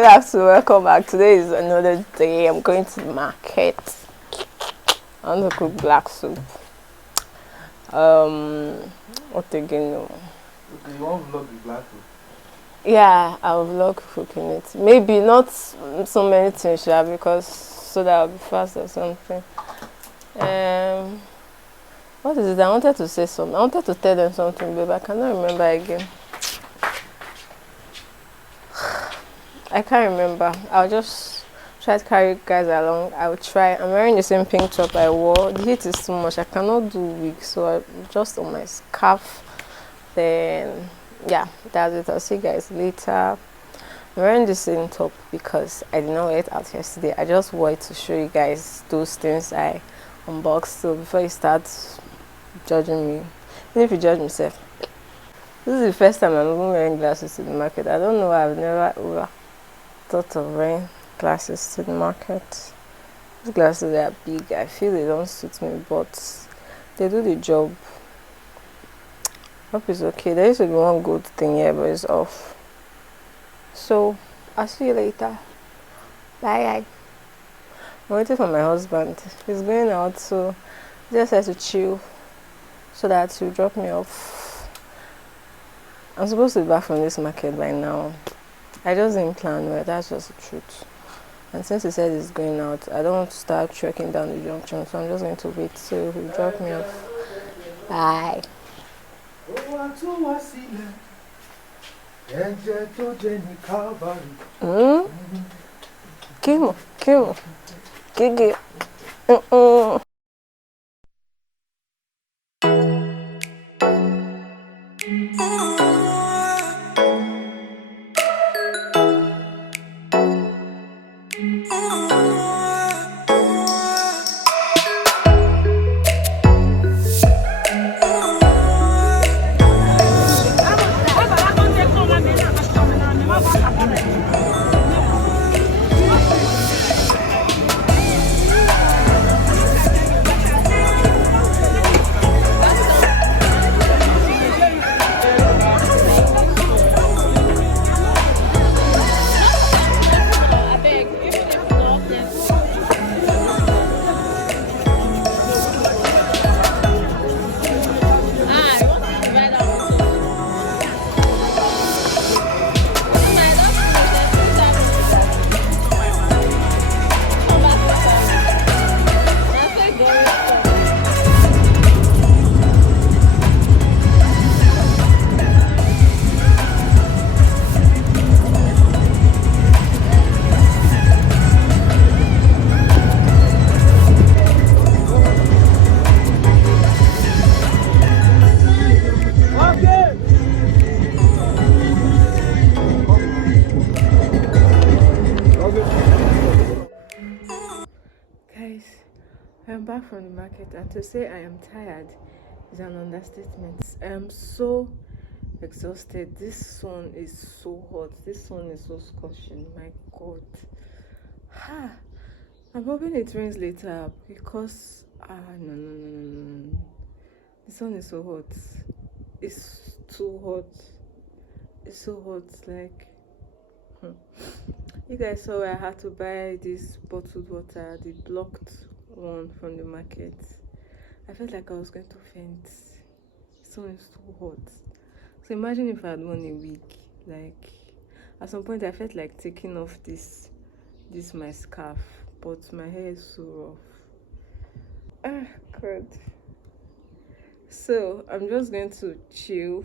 Good afternoon, welcome back. Today is another day. I'm going to the market. I want to cook black soup. What again? Okay, you want vlog with black soup? Yeah, I'll vlog cooking it. Maybe not so many things, yeah, because so that I'll be fast or something. What is it? I wanted to say something. I wanted to tell them something, but I cannot remember again. I can't remember. I'll just try to carry you guys along. I'll try. I'm wearing the same pink top I wore. The heat is too much. I cannot do wig, so I'm just on my scarf. Then, yeah, that's it. I'll see you guys later. I'm wearing the same top because I did not wear it out yesterday. I just wore it to show you guys those things I unboxed. So before you start judging me, even if you judge myself, this is the first time I'm even wearing glasses to the market. I don't know why I've never thought of wearing glasses to the market. These glasses are big. I feel they don't suit me, but they do the job. Hope it's okay. There used to be one good thing here, but it's off. So I'll see you later. Bye. I'm waiting for my husband. He's going out, so I just have to chill so that he'll drop me off. I'm supposed to be back from this market by now. I just didn't plan well, that's just the truth. And since he said he's going out, I don't want to start trekking down the junction, so I'm just going to wait till he'll drop me off. Bye. Kimo. Gigi. Guys, I'm back from the market, and to say I am tired is an understatement. I am so exhausted. This sun is so hot. This sun is so scorching. My God. I'm hoping it rains later because no. The sun is so hot. It's too hot. It's so hot. Like, you guys saw I had to buy this bottled water, the blocked one from the market. I felt like I was going to faint. The sun is too hot. So imagine if I had worn a wig. Like, at some point I felt like taking off this my scarf, but my hair is so rough. God. So I'm just going to chill.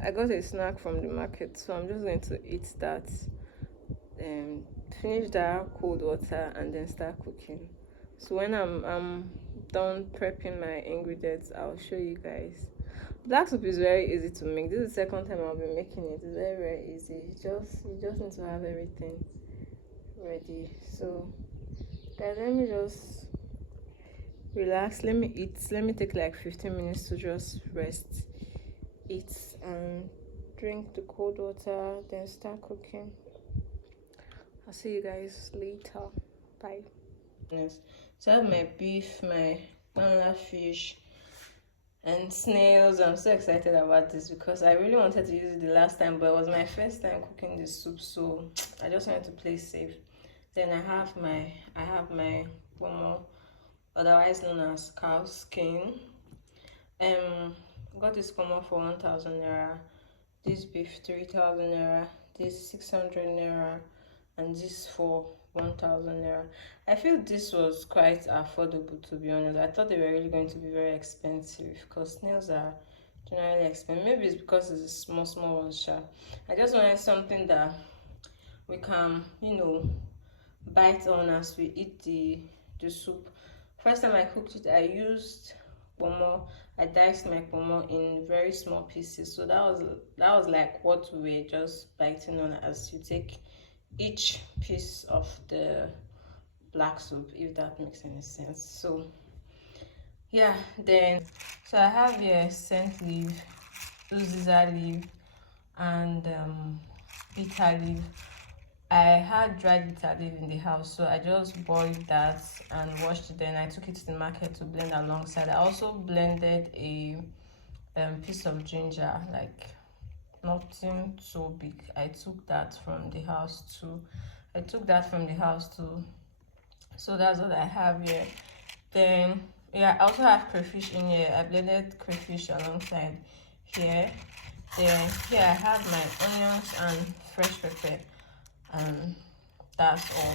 I got a snack from the market, so I'm just going to eat that, finish that cold water, and then start cooking. So when I'm done prepping my ingredients, I'll show you guys. Black soup is very easy to make. This is the second time I'll be making it. It's very easy. You just need to have everything ready. So guys, let me just relax. Let me eat. Let me take like 15 minutes to just rest, eat, and drink the cold water, then start cooking. I'll see you guys later. Bye. Yes, so I have my beef, my banana fish, and snails. I'm so excited about this because I really wanted to use it the last time, but it was my first time cooking this soup, so I just wanted to play safe. Then I have my pomo, otherwise known as cow skin. Got this pomo for 1,000 naira. This beef 3,000 naira. This 600 naira, and this for 1,000 naira. I feel this was quite affordable, to be honest. I thought they were really going to be very expensive because snails are generally expensive. Maybe it's because it's a small one, sure. I just wanted something that we can, bite on as we eat the soup. First time I cooked it, I used pomo. I diced my pomo in very small pieces, so that was like what we were just biting on as you take each piece of the black soup, if that makes any sense. So yeah, then so I have here scent leaf, uziza leaf, and bitter leaf. I had dried bitter leaf in the house, so I just boiled that and washed it. Then I took it to the market to blend alongside. I also blended a piece of ginger, like nothing so big. I took that from the house too. So that's what I have here. Then yeah, I also have crayfish in here. I blended crayfish alongside here. Then here I have my onions and fresh pepper, and that's all.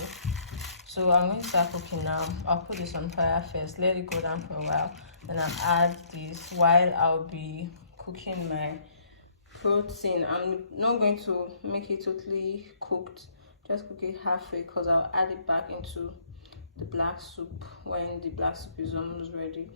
So I'm going to start cooking now. I'll put this on fire first, let it go down for a while, then I'll add this while I'll be cooking my protein. I'm not going to make it totally cooked, just cook it halfway because I'll add it back into the black soup when the black soup is almost ready.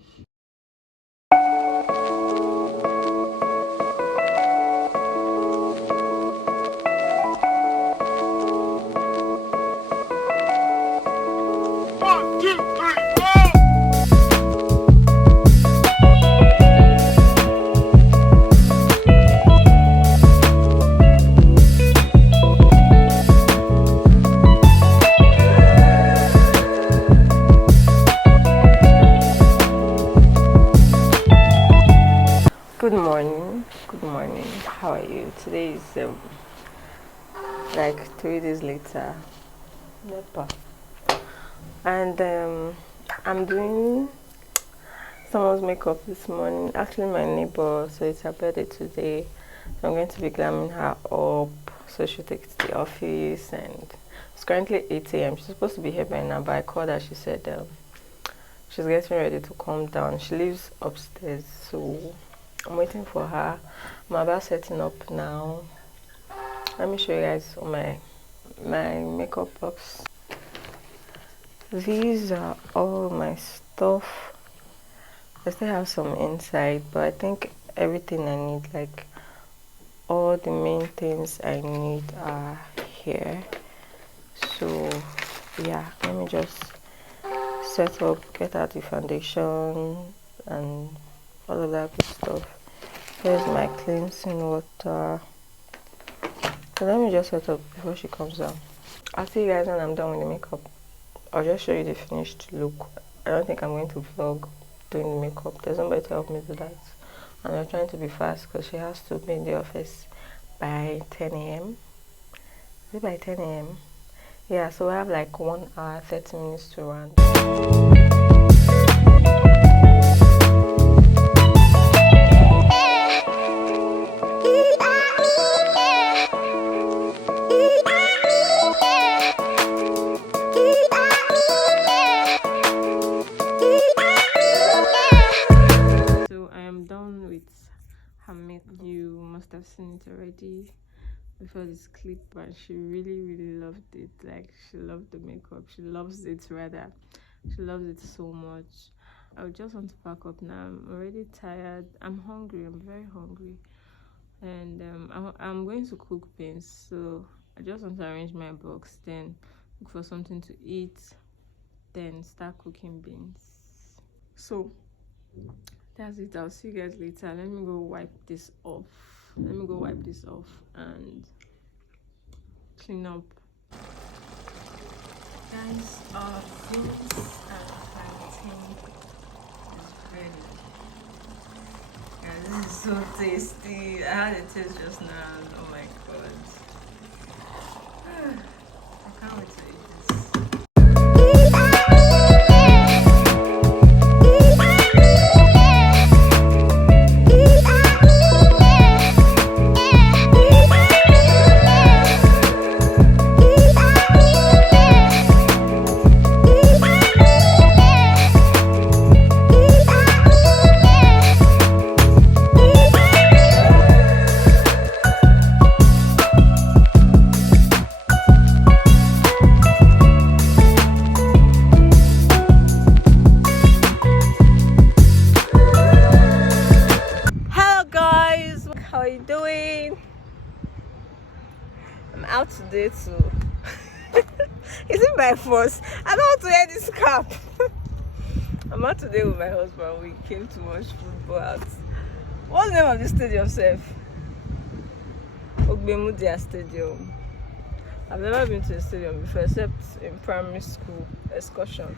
Good morning. How are you? Today is like 3 days later, and I'm doing someone's makeup this morning. Actually, my neighbor, so it's her birthday today. So I'm going to be glamming her up so she'll take it to the office. And it's currently 8 a.m. She's supposed to be here by now, but I called her. She said she's getting ready to come down. She lives upstairs, so I'm waiting for her. I'm about setting up now. Let me show you guys my makeup box. These are all my stuff. I still have some inside, but I think everything I need, like all the main things I need, are here. So yeah, let me just set up, get out the foundation and all of that good stuff. Here's my cleansing water. So let me just set up before she comes down. I'll see you guys when I'm done with the makeup. I'll just show you the finished look. I don't think I'm going to vlog doing the makeup. There's nobody to help me do that. And I'm trying to be fast because she has to be in the office by 10 a.m. Is it by 10 a.m.? Yeah, so we have like 1 hour, 30 minutes to run. You must have seen it already before this clip, but she really loved it. Like, she loved the makeup. She loves it, rather. She loves it so much. I just want to pack up now. I'm already tired. I'm hungry. I'm very hungry, and I'm going to cook beans, so I just want to arrange my box, then look for something to eat, then start cooking beans. So that's it. I'll see you guys later. Let me go wipe this off and clean up. Guys, our beans and plantain is And this is so tasty. I had a taste just now. Oh my god. I can't wait to eat this. How are you doing? I'm out today too. Is it my first? I don't want to wear this cap. I'm out today with my husband. We came to watch football out. What's the name of this stadium, Sef? Ogbemudia Stadium. I've never been to a stadium before except in primary school excursion.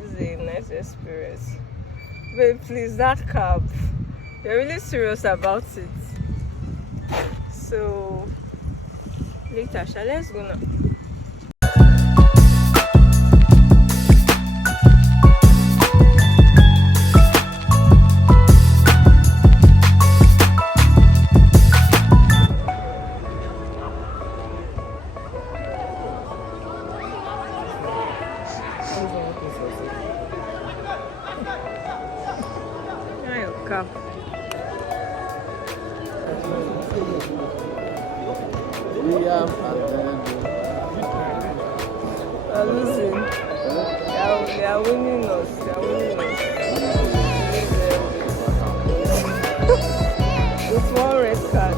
This is a nice experience. Babe, please, that cap. You're really serious about it. So later, let's go now. Cap. We're losing. They are winning us. They are winning us. With one red card.